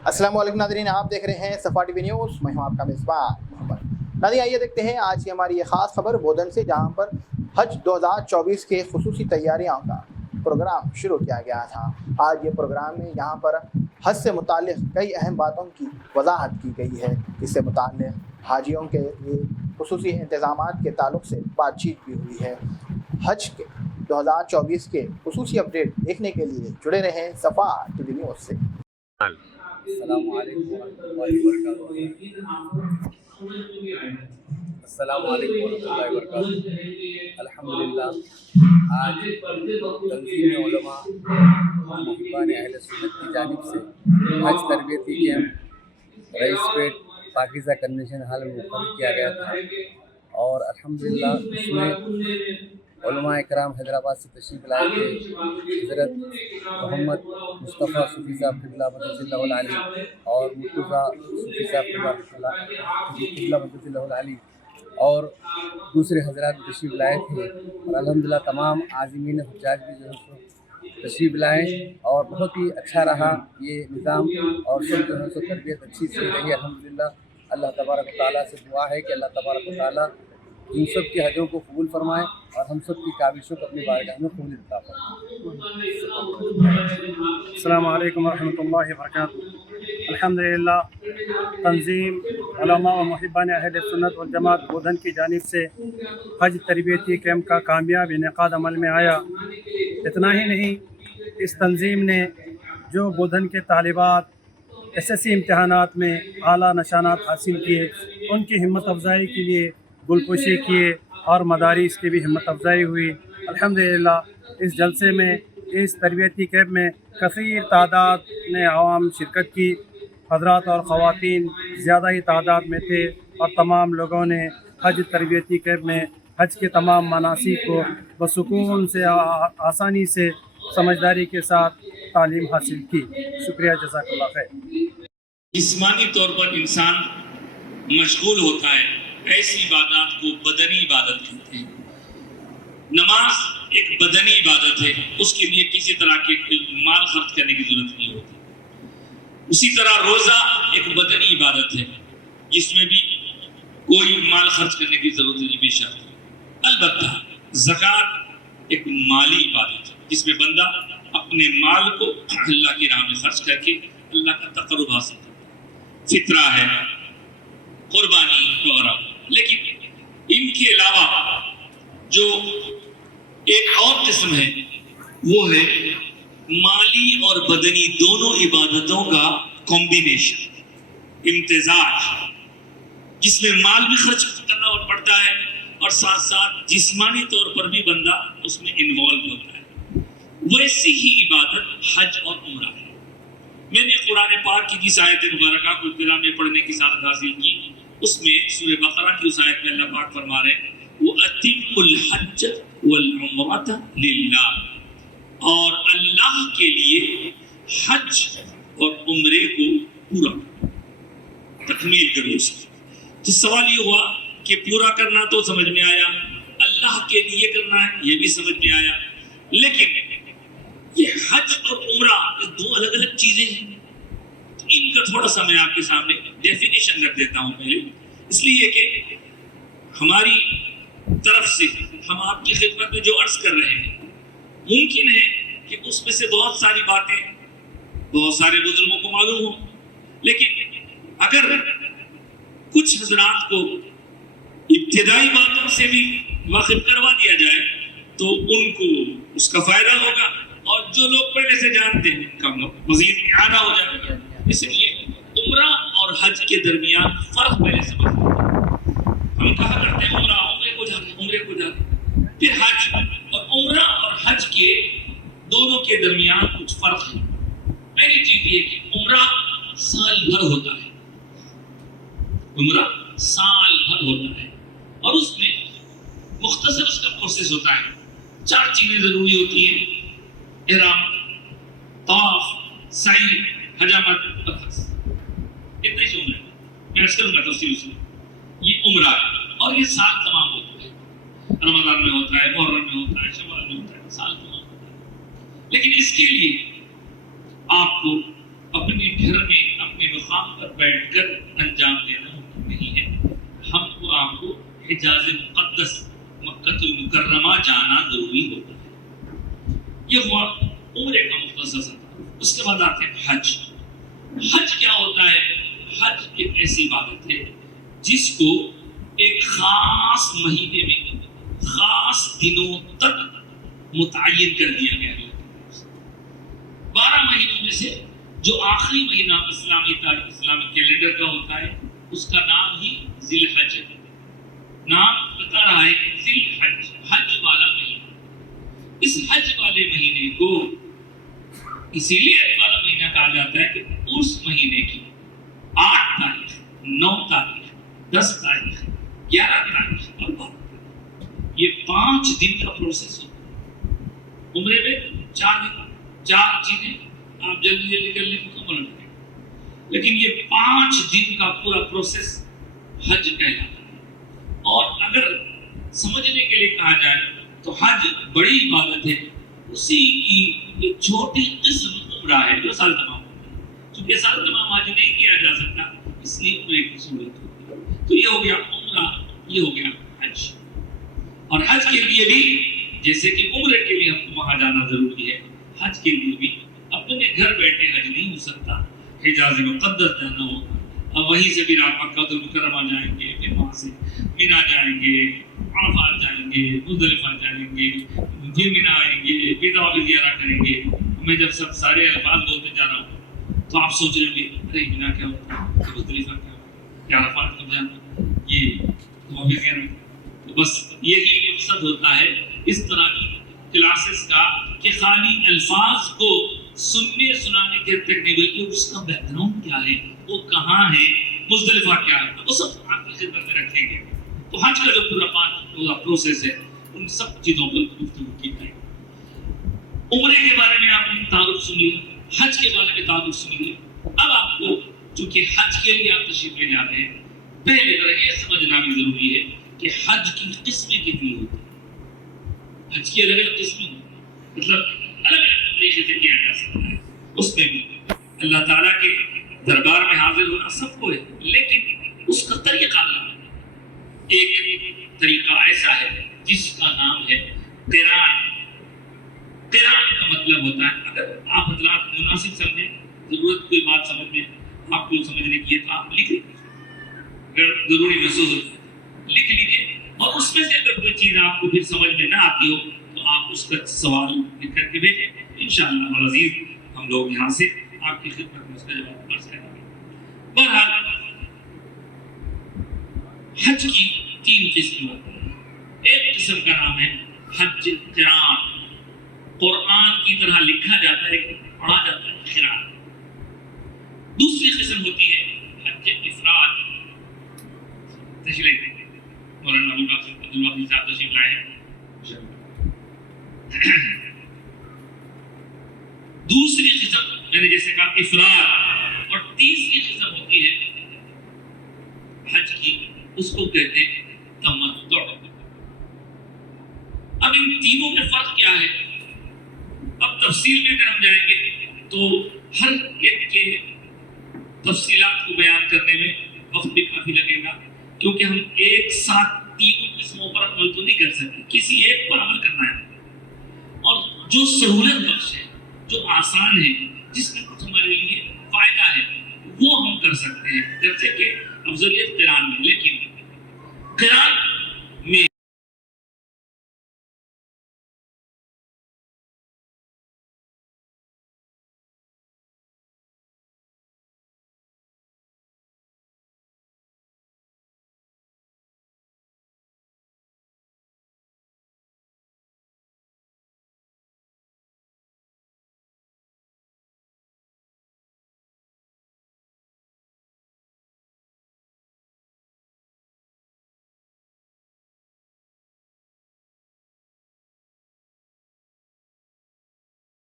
अस्सलाम वालेकुम नाज़रीन, आप देख रहे हैं सफ़ा टीवी न्यूज़। मैं हूं आपका मेज़बान मोहम्मद। नाज़रीन, आइए देखते हैं आज की हमारी ये ख़ास खबर बोधन से, जहां पर हज 2024 के खुसूसी तैयारियों का प्रोग्राम शुरू किया गया था। आज ये प्रोग्राम में यहाँ पर हज से मुताल्लिक़ कई अहम बातों की वजाहत की गई है। इससे मुताल्लिक़ हाजियों के लिए खुसूसी इंतज़ामात के ताल्लुक़ से बातचीत भी हुई है। हज के 2024 के खुसूसी अपडेट देखने के लिए जुड़े रहें सफ़ा टीवी न्यूज़ से। अस्सलामु अलैकुम वरहमतुल्लाहि वबरकातुहू। अल्हम्दुलिल्लाह, आज तंज़ीम उलमा मुहिब्बान अहले सुन्नत की जानिब से हज तरबियती कैंप रईसपेट पाकीज़ा कन्वेंशन हॉल में मुक़र्रर किया गया था और अल्हम्दुलिल्लाह उसमें उलमा इकराम हैदराबाद से तशरीफ़ लाए थे। हज़रत मोहम्मद मुस्तफ़ा सूफ़ी साहब क़िबला मददहुल आली और मुर्तज़ा सूफ़ी साहब क़िबला मददहुल आली और दूसरे हज़रात तशरीफ़ लाए थे। और अल्हम्दुलिल्लाह तमाम आज़मीन हुज्जाज भी जो है तशरीफ़ लाए और बहुत ही अच्छा रहा ये निज़ाम और सब जो है सो तरबियत अच्छी से रही अल्हम्दुलिल्लाह। अल्लाह तबारक व तआला से दुआ है कि अल्लाह तबारक व तआला इन सब की हजों को कबूल फरमाए और हम सब की काविशों को अपनी बारगाह में कबूल अता फरमाए। अस्सलामु अलैकुम वरहमतुल्लाहि वबरकातुहू। अल्हम्दुलिल्लाह, तंज़ीम उलमा व मुहिब्बान अहले सुन्नत वल जमात बोधन की जानिब से हज तरबियती कैंप का कामयाब इनेकाद अमल में आया। इतना ही नहीं, इस तंज़ीम ने जो बोधन के तालिबात SSC इम्तहानात में आला नशानात हासिल किए, उनकी हिम्मत अफजाई के लिए गुलपोशी किए और मदारिस की भी हिम्मत अफजाई हुई। अल्हम्दुलिल्लाह, इस जलसे में, इस तरबियती कैंप में कसीर तादाद ने आवाम शिरकत की। हज़रात और ख़वातीन ज़्यादा ही तादाद में थे और तमाम लोगों ने हज तरबियती कैंप में हज के तमाम मनासिक को बसुकून से आसानी से समझदारी के साथ तालीम हासिल की। शुक्रिया, जज़ाकल्लाह खैर। जिस्मानी तौर पर इंसान मशगूल होता है, ऐसी इबादत को बदनी इबादत कहते हैं। नमाज एक बदनी इबादत है, उसके लिए किसी तरह के माल खर्च करने की जरूरत नहीं होती। उसी तरह रोज़ा एक बदनी इबादत है, जिसमें भी कोई माल खर्च करने की जरूरत नहीं बेशक। अलबत्ता ज़कात एक माली इबादत है, जिसमें बंदा अपने माल को अल्लाह की राह में खर्च करके अल्लाह का तक़र्रुब हासिल करता है। फितरा है, कुर्बानी वगैरह। लेकिन इनके अलावा जो एक और किस्म है, वो है माली और बदनी दोनों इबादतों का कॉम्बिनेशन, इम्तिजाज, जिसमें माल भी खर्च करना पड़ता है और साथ साथ जिस्मानी तौर पर भी बंदा उसमें इन्वॉल्व होता है। वैसी ही इबादत हज और उम्रा है। मैंने कुरान पाक की जिस आयत मुबारका को इब्तिदा में पढ़ने की सादत हासिल की, उसमें सूरह बकरा की उस आयत में अल्लाह पाक फरमा रहे हैं, वो अतिमुल हज वल उम्रत लिल्लाह, और अल्लाह के लिए हज और उम्रे को पूरा तकमील करो उसकी। तो सवाल ये हुआ कि पूरा करना तो समझ में आया, अल्लाह के लिए करना है ये भी समझ में आया, लेकिन ये हज और उम्रा ये दो अलग अलग चीजें हैं। तो इनका थोड़ा सा मैं आपके सामने डेफिनेशन रख देता हूँ पहले, इसलिए कि हमारी तरफ से हम आपकी खिदमत में जो अर्ज कर रहे हैं, मुमकिन है कि उसमें से बहुत सारी बातें बहुत सारे बुजुर्गों को मालूम हो, लेकिन अगर कुछ हजरात को इब्तिदाई बातों से भी वाकिफ करवा दिया जाए तो उनको उसका फायदा होगा, और जो लोग पहले से जानते हैं उनका मजीद इआदा हो जाएगा। इसलिए उम्रा और हज के दरमियान फर्क पहले समझ लें। हम कहा करते हैं उम्रा उम्रे को जाके फिर हज, और उम्रा और हज के दोनों के दरमियान कुछ फर्क है। पहली चीज ये कि उम्रा साल भर होता है, उम्रा साल भर होता है, और उसमें मुख्तसर उसका प्रोसेस होता है। 4 चीजें जरूरी होती हैं, इहराम, तवाफ, सई, हजामत और हज। इतना ही उम्र है, मैं अर्ज करूंगा तफसील से। ये उम्रा है और ये साल तमाम होता है, रमजान में होता है, मुहर्रम में होता है, शव्वाल में होता है, साल तमाम होता है। लेकिन इसके लिए आपको अपने घर में مقام پر بیٹھ کر انجام دینا ممکن نہیں ہے. ہم کو آپ کو حجاز مقدس مکہ المکرمہ جانا ضروری ہوتا ہے. یہ ہوا عمرے کا مختصر سفر. اس کے بعد آتے ہیں حج. حج کیا ہوتا ہے؟ حج ایک ایسی عبادت ہے جس کو ایک خاص مہینے میں خاص دنوں تک متعین کر دیا گیا ہے. 12 مہینوں میں سے جو آخری مہینہ اسلامی تاریخ اسلامی کیلنڈر کا ہوتا ہے اس کا نام ہی ذی الحج ہے. نام بتا رہا ہے کہ ذی الحج، حج والا مہینہ. اس حج والے مہینے کو اسی لیے حج والا مہینہ کہا جاتا ہے کہ اس مہینے کی 8 تاریخ، 9 تاریخ، 10 تاریخ، 11 تاریخ اور 12 یہ 5 دن کا پروسیس ہوتا ہے. عمرے میں 4 دن 4 چیزیں آپ جلدی جلدی کر لیں مکمل ہو جائے. لیکن یہ 5 دن کا پورا پروسیس حج کہلاتا ہے. اور اگر سمجھنے کے لیے کہا جائے تو حج بڑی عبادت ہے. اسی کی ایک چھوٹی قسم عمرہ ہے جو سال تمام ہوتا ہے. چونکہ سال تمام حج نہیں کیا جا سکتا اس لیے عمرے کی صورت ہوتی ہے. تو یہ ہو گیا عمرہ، یہ ہو گیا حج. اور حج کے لیے بھی جیسے کہ عمرے کے لیے ہم کو وہاں جانا ضروری ہے، حج کے لیے بھی اپنے گھر بیٹھے حج نہیں ہو سکتا. حجاز مقدس جانا ہوگا. اور وہیں سے پھر آپ مکہ المکرمہ جائیں گے، پھر وہاں سے مینا جائیں گے، عرفات جائیں گے، مزدلفہ جائیں گے، پھر مینا آئیں گے، پھر طواف زیارہ کریں گے. میں جب سب سارے الفاظ بولتے جا رہا ہوں تو آپ سوچ رہے ہوں گے ارے مینا کیا ہوتا ہے، مزدلفہ کیا ہوتا ہے، عرفات کب جانا، یہ طواف زیارہ. بس یہی مقصد ہوتا ہے اس طرح کی کلاسز کا کہ خالی الفاظ کو سننے سنانے کے تک نہیں بلکہ اس کا بیک گراؤنڈ کیا ہے، وہ کہاں ہے، مزدلفہ کیا ہے، وہ سب آپ کی خدمت میں رکھیں گے. تو حج کا جو پورا پروسیس ہے ان سب چیزوں پر گفتگو کی جائے. عمرے کے بارے میں آپ نے تعارف سن لیا، حج کے بارے میں تعارف سن لیا. اب آپ کو چونکہ حج کے لیے آپ تشریف لے جا رہے ہیں، پہلے ذرا یہ سمجھنا بھی ضروری ہے کہ حج کی قسمیں کتنی ہوتی ہیں. حج کی الگ الگ قسمیں ہیں، مطلب الگ الگ طریقے سے کیا جا سکتا ہے. اس میں بھی اللہ تعالیٰ کے دربار میں حاضر ہونا سب کو ہے، لیکن اس کا طریقہ الگ ہے. ایک طریقہ ایسا ہے جس کا نام ہے قران. قران کا مطلب ہوتا ہے، اگر آپ حضرات مناسب سمجھیں، ضرورت کوئی بات سمجھ میں آپ کو سمجھنے کی ہے تو آپ لکھ لیجیے، اگر ضروری محسوس ہو لکھ لیجیے. اور اس میں سے اگر کوئی چیز آپ کو پھر سمجھ میں نہ آتی ہو تو آپ اس کا سوال لکھ کر کے بھیجیں. انشاءاللہ العزیز ہم لوگ یہاں سے آپ کی خدمت میں اس کا جواب عرض کریں گے. بہرحال حج کی 3 قسمیں ہوتی ہیں. ایک قسم کا نام ہے حج قران، قرآن کی طرح لکھا جاتا ہے، پڑھا جاتا ہے قران. دوسری قسم ہوتی ہے حج افراد. تشریف مولانا عبدالوہاب صاحب تشریف لائے ہیں. دوسری قسم میں نے جیسے کہا افراد، اور تیسری قسم ہوتی ہے حج کی، اس کو کہتے ہیں تمتع. اب ان تینوں میں فرق کیا ہے؟ اب تفصیل میں اگر ہم جائیں گے تو ہر ایک کے تفصیلات کو بیان کرنے میں وقت بھی کافی لگے گا، کیونکہ ہم ایک ساتھ تینوں قسموں پر عمل تو نہیں کر سکتے، کسی ایک پر عمل کرنا ہے. اور جو سہولت بخش ہے، جو آسان ہے، جس میں کچھ ہمارے لیے فائدہ ہے، وہ ہم کر سکتے ہیں، جیسے کہ افضلیت قران میں. لیکن قران میں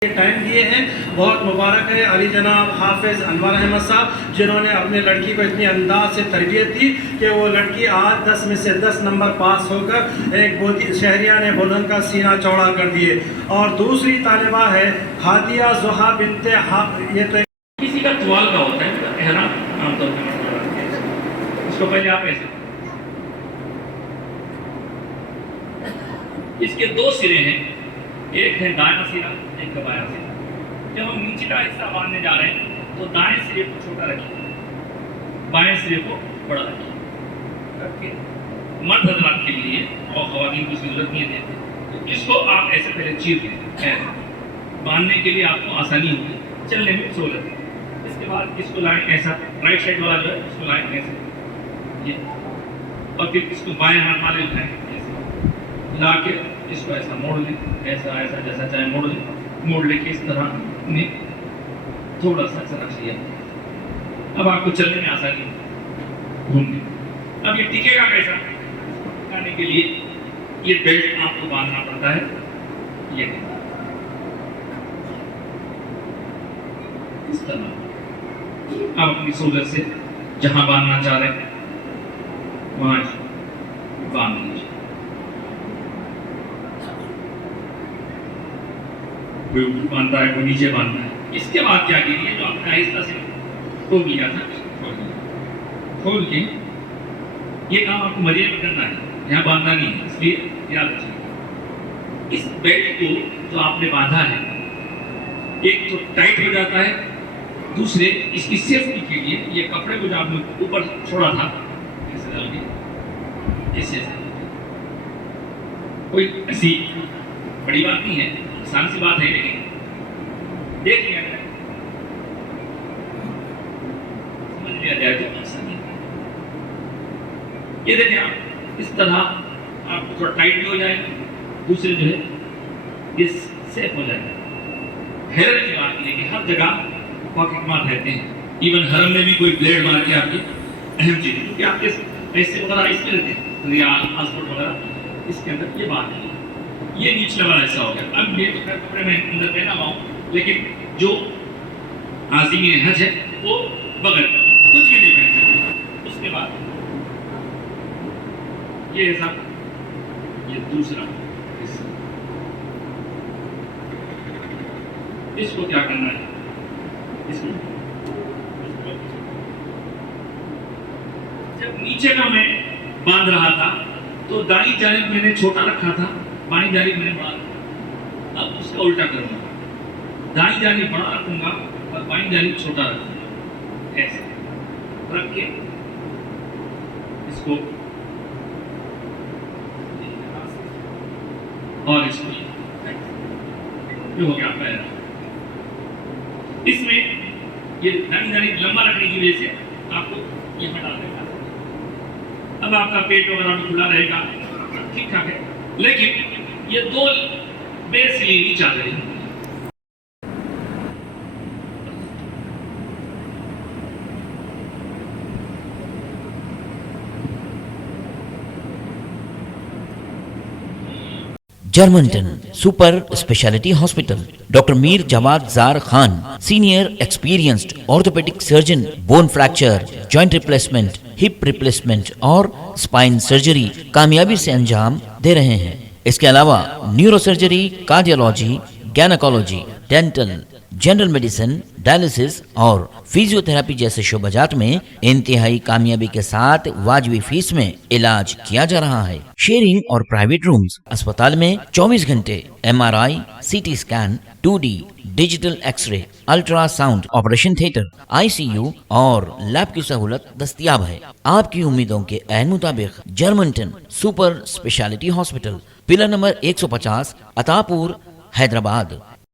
ٹائم دیے ہیں بہت مبارک ہے علی جناب حافظ انور احمد صاحب، جنہوں نے اپنے لڑکی کو اتنی انداز سے تربیت دی کہ وہ لڑکی آج 10 میں سے 10 نمبر پاس ہو کر ایک شہریہ نے بودن کا سینہ چوڑا کر دیے. اور دوسری طالبہ ہے ہادیہ زحا بنت، یہ تو کسی کا طوال کا ہوتا ہے احرام، इसको पहले आप ऐसे, इसके दो सिरे हैं, एक है दायां सिरा, एक है बायां सिरा। जब हम नीचे का हिस्सा बांधने जा रहे हैं तो दाएं सिरे को छोटा रखिए, बाएं सिरे को बड़ा रखिए। मर्द हजरात के लिए और ख़वातीन को जरूरत नहीं देते, तो इसको आप ऐसे पहले चीर दें, बांधने के लिए आपको आसानी होगी, चलने में सहूलत है। इसके बाद इसको लाएं ऐसा, राइट साइड वाला जो है इसको लाएं ऐसे ये, और फिर इसको बाएं हाथ वाले उठाएं ऐसे ला के इसको ऐसा मोड़ लें, ऐसा ऐसा जैसा चाहे मोड़ लें, मोड़ लेके इस तरह ने थोड़ा सा ऐसा रख लिया। अब आपको चलने में आसानी घूमने। अब ये टिकेगा कैसा, टिकाने के लिए ये बेल्ट आपको बांधना पड़ता है, ये इस तरह आप अपनी सहूलत से जहां बांधना चाह रहे हैं वहां बांध लीजिए। कोई ऊपर बांधता है, कोई नीचे बांधता है। इसके बाद क्या कीजिए, जो आपने आहिस्ता से खोल लिया था, खोल के ये काम आपको मजे में करना है, यहाँ बांधना नहीं है, इसलिए याद रखिए। इस बेल्ट को जो आपने बांधा है, एक तो टाइट हो जाता है, दूसरे इसकी सेफ्टी के लिए ये कपड़े को जो आपने ऊपर छोड़ा था ऐसे डाल के ऐसे, कोई ऐसी बड़ी बात नहीं है, आसान सी बात है, लेकिन देख लिया जाए, समझ लिया जाए तो आसानी है। ये देखें आप, इस तरह आपको थोड़ा टाइट भी हो जाएगा, दूसरे जो है ये सेफ हो जाएगा। हैरत की बात ये कि हर जगह पॉकेट मार रहते हैं, इवन हरम में भी कोई ब्लेड मार के आपकी अहम चीज, क्योंकि आपके पैसे वगैरह इसमें रहते हैं, रियाल पासपोर्ट वगैरह इसके अंदर। ये बात है, ये निचला वाला ऐसा हो गया। अब ये तो खैर कपड़े में अंदर पहना हुआ हूँ, लेकिन जो आज़िमी हज है वो बगैर कुछ भी नहीं पहन सकते। उसके बाद ये ऐसा, ये दूसरा हिस्सा, इसको क्या करना है, इसको जब नीचे का मैं बांध रहा था तो दाईं जानिब मैंने छोटा रखा था, बाईं जानिब मैंने बड़ा रखा। अब उसका उल्टा करूंगा, दाईं जानिब बड़ा रखूंगा और बाईं जानिब छोटा रखूंगा, ऐसे रख के इसको और इसको ये हो गया पैर। इसमें ये दाईं जानिब लंबा रखने की वजह से आपको ये हटा देगा। अब आपका पेट वगैरह भी खुला रहेगा, ठीक ठाक है, लेकिन ये दो बेस ली चादरें, Germantown super speciality hospital, doctor Mir Jawad Jar Khan, senior experienced orthopaedic surgeon, bone fracture, joint replacement, hip replacement और स्पाइन सर्जरी कामयाबी से अंजाम दे रहे हैं। इसके अलावा neuro surgery, cardiology, gynaecology, dental, general medicine, dialysis और फिजियोथेरेपी जैसे शोबाजात में इंतहाई कामयाबी के साथ वाजबी फीस में इलाज किया जा रहा है। शेयरिंग और प्राइवेट रूम्स, अस्पताल में 24 घंटे MRI, CT scan, 2D digital X-ray, ultrasound, operation theatre, ICU और लैब की सहूलत दस्तयाब है। आपकी उम्मीदों के ऐन मुताबिक Germanten super speciality hospital, pillar number 150, Attapur, Hyderabad.